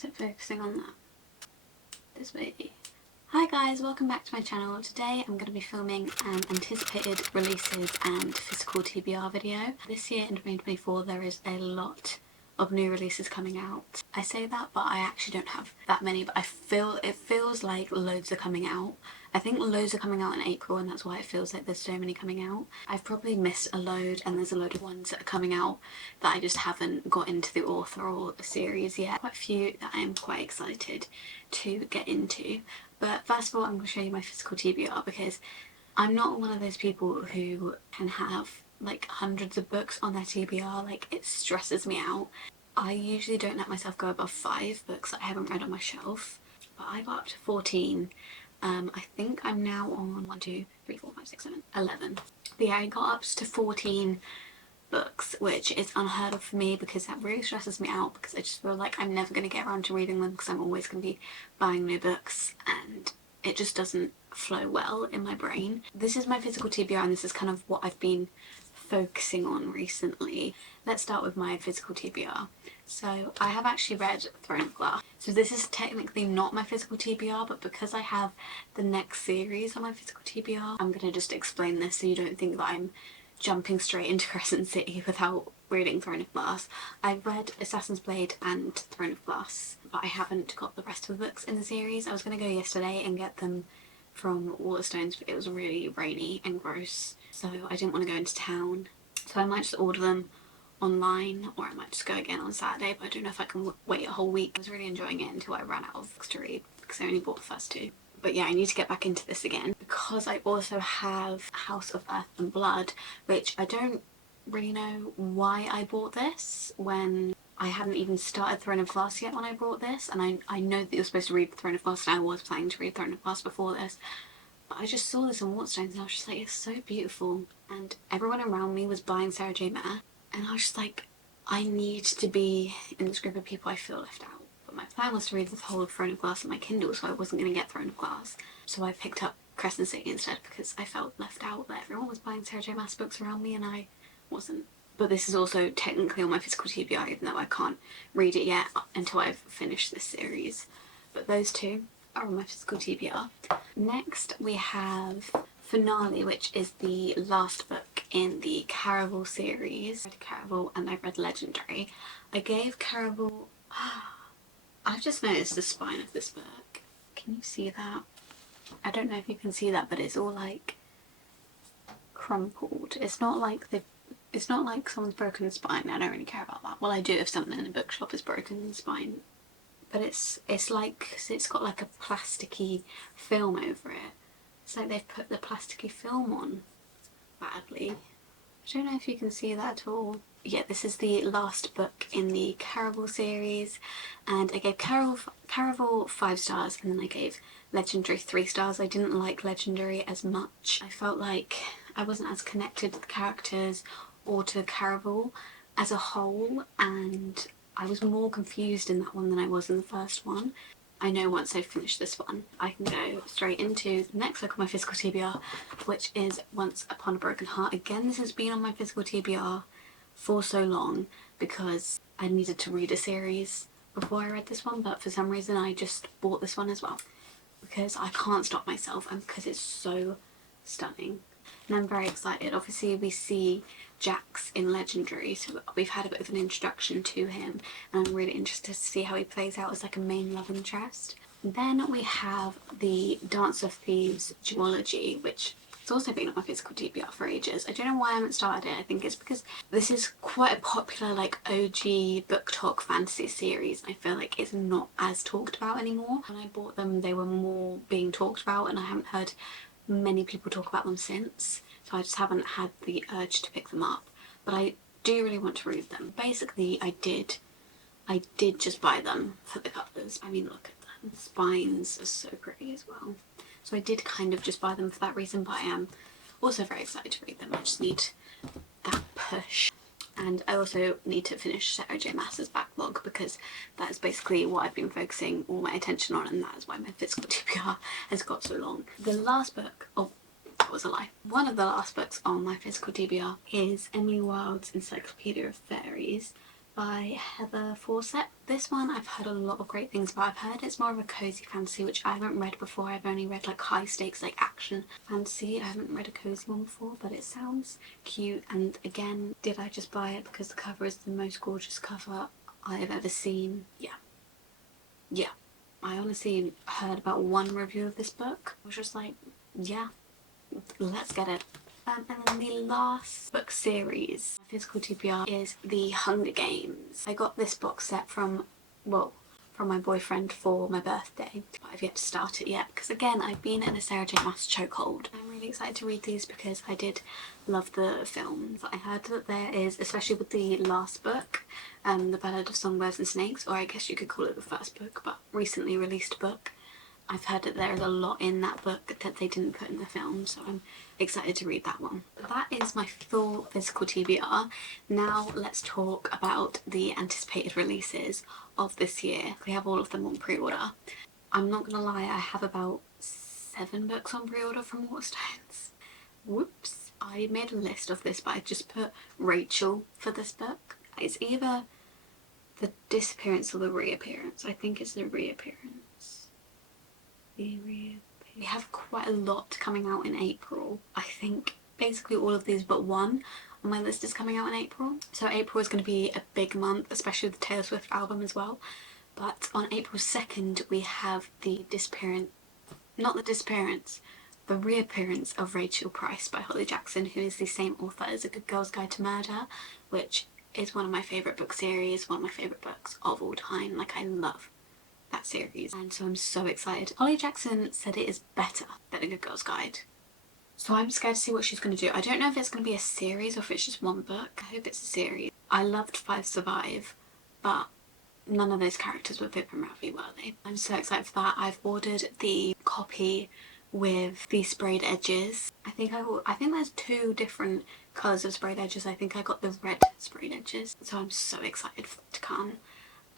is it focusing on that? This way. Hi guys, welcome back to my channel. Today I'm going to be filming an anticipated releases and physical TBR video. This year in 2024 there is a lot of new releases coming out. I say that, but I actually don't have that many, but it feels like loads are coming out. I think loads are coming out in April and that's why it feels like there's so many coming out. I've probably missed a load and there's a load of ones that are coming out that I just haven't got into the author or the series yet. Quite a few that I am quite excited to get into. But first of all, I'm going to show you my physical TBR because I'm not one of those people who can have like hundreds of books on their TBR. Like, it stresses me out. I usually don't let myself go above 5 books that I haven't read on my shelf, but I got up to 14. I think I'm now on 1, 2, 3, 4, 5, 6, 7, 11. But yeah, I got up to 14 books, which is unheard of for me because that really stresses me out because I just feel like I'm never going to get around to reading them because I'm always going to be buying new books and it just doesn't flow well in my brain. This is my physical TBR and this is kind of what I've been focusing on recently. Let's start with my physical TBR. So I have actually read Throne of Glass. So this is technically not my physical TBR, but because I have the next series on my physical TBR, I'm going to just explain this so you don't think that I'm jumping straight into Crescent City without reading Throne of Glass. I've read Assassin's Blade and Throne of Glass, but I haven't got the rest of the books in the series. I was going to go yesterday and get them from Waterstones, but it was really rainy and gross, so I didn't want to go into town. So I might just order them online, or I might just go again on Saturday, but I don't know if I can wait a whole week. I was really enjoying it until I ran out of books to read because I only bought the first 2. But yeah, I need to get back into this again because I also have House of Earth and Blood, which I don't really know why I bought this when I hadn't even started Throne of Glass yet when I bought this, and I know that you're supposed to read Throne of Glass and I was planning to read Throne of Glass before this, but I just saw this on Waterstones and I was just like, it's so beautiful, and everyone around me was buying Sarah J Maas and I was just like, I need to be in this group of people I feel left out. But my plan was to read the whole of Throne of Glass on my Kindle, so I wasn't going to get Throne of Glass. So I picked up Crescent City instead because I felt left out, that everyone was buying Sarah J Maas books around me and I wasn't. But this is also technically on my physical TBR, even though I can't read it yet until I've finished this series. But those 2 are on my physical TBR. Next we have Finale, which is the last book in the Caraval series. I read Caraval and I read Legendary. I gave Caraval... I've just noticed the spine of this book. Can you see that? I don't know if you can see that, but it's all like crumpled. It's not like someone's broken the spine. I don't really care about that. Well, I do if something in a bookshop is broken the spine. But it's like, it's got like a plasticky film over it. It's like they've put the plasticky film on badly. I don't know if you can see that at all. Yeah, this is the last book in the Caraval series, and I gave Caraval 5 stars and then I gave Legendary 3 stars. I didn't like Legendary as much. I felt like I wasn't as connected to the characters or to Caraval as a whole, and I was more confused in that one than I was in the first one. I know once I've finished this one, I can go straight into the next book on my physical TBR, which is Once Upon a Broken Heart. Again, this has been on my physical TBR for so long because I needed to read a series before I read this one, but for some reason I just bought this one as well because I can't stop myself and because it's so stunning. And I'm very excited. Obviously we see Jax in Legendary, so we've had a bit of an introduction to him and I'm really interested to see how he plays out as like a main love interest. Then we have the Dance of Thieves duology, which has also been on my physical TBR for ages. I don't know why I haven't started it. I think it's because this is quite a popular like OG BookTok fantasy series. I feel like it's not as talked about anymore. When I bought them they were more being talked about and I haven't heard many people talk about them since, so I just haven't had the urge to pick them up, but I do really want to read them. Basically I did just buy them for the covers. I mean, look at them, the spines are so pretty as well, so I did kind of just buy them for that reason, but I am also very excited to read them. I just need that push. And I also need to finish Sarah J Maas's backlog because that is basically what I've been focusing all my attention on, and that is why my physical TBR has got so long. The last book, oh that was a lie, one of the last books on my physical TBR is Emily Wilde's Encyclopedia of Fairies. by Heather Fawcett. This one I've heard a lot of great things about. I've heard it's more of a cozy fantasy, which I haven't read before. I've only read like high stakes, like action fantasy. I haven't read a cozy one before, but it sounds cute. And again, did I just buy it because the cover is the most gorgeous cover I've ever seen? Yeah. Yeah. I honestly heard about one review of this book. I was just like, yeah, let's get it. And then the last book series, physical TBR, is The Hunger Games. I got this box set from, well, from my boyfriend for my birthday, but I've yet to start it yet because again I've been in a Sarah J Maas chokehold. I'm really excited to read these because I did love the films. I heard that there is, especially with the last book, The Ballad of Songbirds and Snakes, or I guess you could call it the first book, but recently released book, I've heard that there is a lot in that book that they didn't put in the film, so I'm excited to read that one. That is my full physical TBR. Now let's talk about the anticipated releases of this year. We have all of them on pre-order. I'm not gonna lie, I have about 7 books on pre-order from Waterstones. Whoops. I made a list of this, but I just put Rachel for this book. It's either the disappearance or the reappearance. I think it's the reappearance. We have quite a lot coming out in April. I think basically all of these but one on my list is coming out in April. So April is going to be a big month, especially with the Taylor Swift album as well. But on April 2nd we have the reappearance of Rachel Price by Holly Jackson, who is the same author as A Good Girl's Guide to Murder, which is one of my favourite book series, one of my favourite books of all time. Like, I love that series, and so I'm so excited. Holly Jackson said it is better than A Good Girl's Guide, so I'm scared to see what she's going to do. I don't know if it's going to be a series or if it's just one book. I hope it's a series. I loved Five Survive, but none of those characters were Vip and Ravi, were they? I'm so excited for that. I've ordered the copy with the sprayed edges. I think there's 2 different colours of sprayed edges. I think I got the red sprayed edges, so I'm so excited for it to come.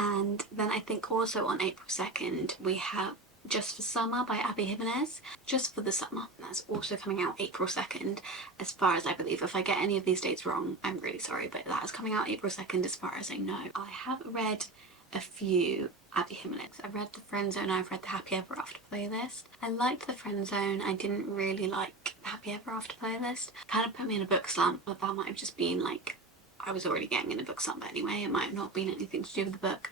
And then I think also on April 2nd we have Just for Summer by Abby Jimenez. Just for the Summer. That's also coming out April 2nd, as far as I believe. If I get any of these dates wrong, I'm really sorry, but that is coming out April 2nd as far as I know. I have read a few Abby Jimenez. I've read The Friend Zone, I've read the Happy Ever After playlist. I liked The Friend Zone, I didn't really like the Happy Ever After playlist. Kind of put me in a book slump, but that might have just been like, I was already getting in a book slump anyway. It might have not been anything to do with the book.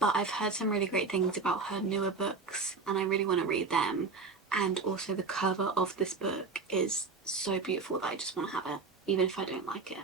But I've heard some really great things about her newer books and I really want to read them. And also the cover of this book is so beautiful that I just want to have it, even if I don't like it.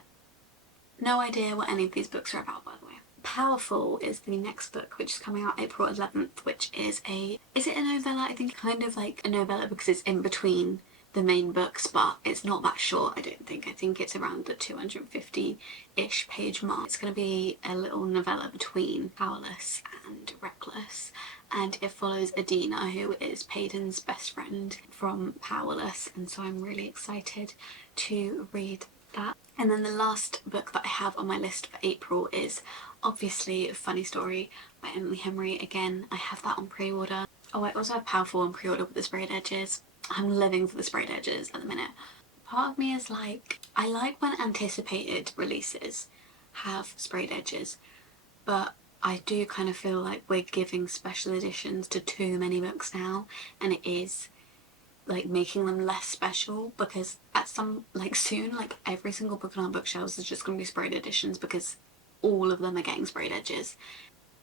No idea what any of these books are about, by the way. Powerful is the next book, which is coming out April 11th, which is is it a novella? I think kind of like a novella because it's in between the main books, but it's not that short, I don't think. I think it's around the 250-ish page mark. It's going to be a little novella between Powerless and Reckless, and it follows Adina, who is Payton's best friend from Powerless, and so I'm really excited to read that. And then the last book that I have on my list for April is obviously A Funny Story by Emily Henry. Again, I have that on pre-order. Oh, I also have Powerful on pre-order with the sprayed edges. I'm living for the sprayed edges at the minute. Part of me is like, I like when anticipated releases have sprayed edges, but I do kind of feel like we're giving special editions to too many books now, and it is like making them less special, because at some, like soon, like every single book on our bookshelves is just going to be sprayed editions because all of them are getting sprayed edges.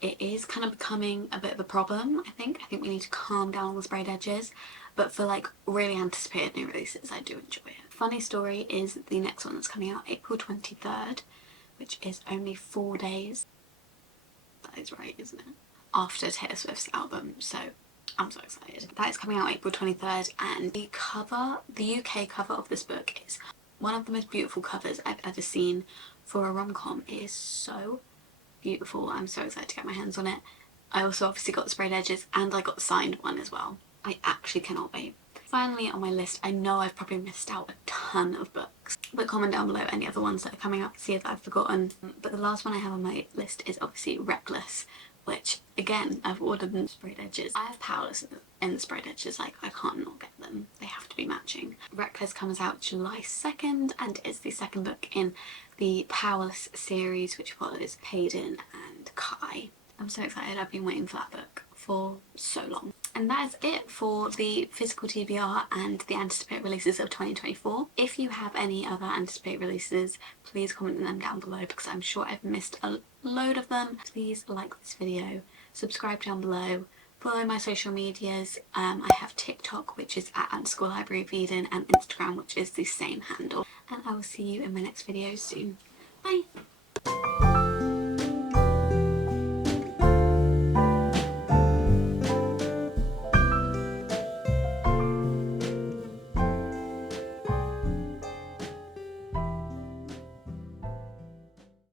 It is kind of becoming a bit of a problem, I think. I think we need to calm down on the sprayed edges, but for like really anticipated new releases, I do enjoy it. Funny Story is the next one that's coming out April 23rd, which is only 4 days. That is right, isn't it? After Taylor Swift's album, so I'm so excited. That is coming out April 23rd, and the cover, the UK cover of this book is one of the most beautiful covers I've ever seen for a rom-com. It is so beautiful. I'm so excited to get my hands on it. I also obviously got the sprayed edges and I got the signed one as well. I actually cannot wait. Finally on my list, I know I've probably missed out a ton of books, but comment down below any other ones that are coming up to see if I've forgotten. But the last one I have on my list is obviously Reckless which again I've ordered them sprayed edges. I have Powerless in the sprayed edges, like I can't not get them, they have to be matching. Reckless comes out July 2nd and is the second book in the Powerless series, which follows Payden and Kai. I'm so excited, I've been waiting for that book for so long. And that is it for the physical TBR and the anticipated releases of 2024. If you have any other anticipated releases, please comment them down below because I'm sure I've missed a load of them. Please like this video, subscribe down below, follow my social medias. I have TikTok, which is at _libraryofeden, and Instagram, which is the same handle. And I will see you in my next video soon. Bye!